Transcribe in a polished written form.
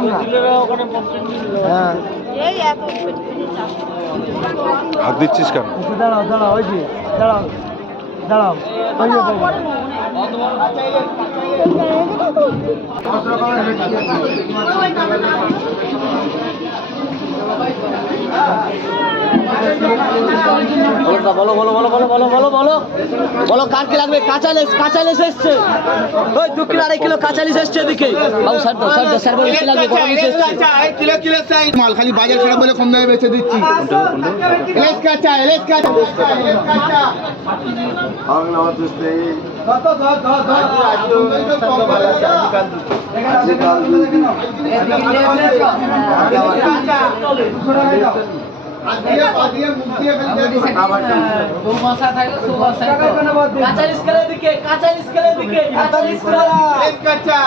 আমরা। হ্যাঁ হাত দিচ্ছিস কেন? দাঁড়াও দাঁড়াও, ওই যে দাঁড়াও দাঁড়াও, ওই যে বলো বলো বলো বলো বলো বলো বলো বলো কার কি লাগবে? কাঁচালিশ এসছে, ওই 2 কিলো 2.5 কিলো কাঁচালিশ এসছে এদিকে। বাবু স্যার দাও স্যার দাও, স্যার বলে কি লাগবে? গরম ইলিশ এসছে। কিলো চাই মাল, খালি বাজার ছাড়া বলে কম দামে বেচে দিচ্ছি। ইলিশ কাঁচা, ইলিশ কাঁচা, ইলিশ কাঁচা। কাঁচালিশ খেলে দিকে, কাঁচালিশ খেলে দিকে, কাঁচালিশ খেলে। কাঁচা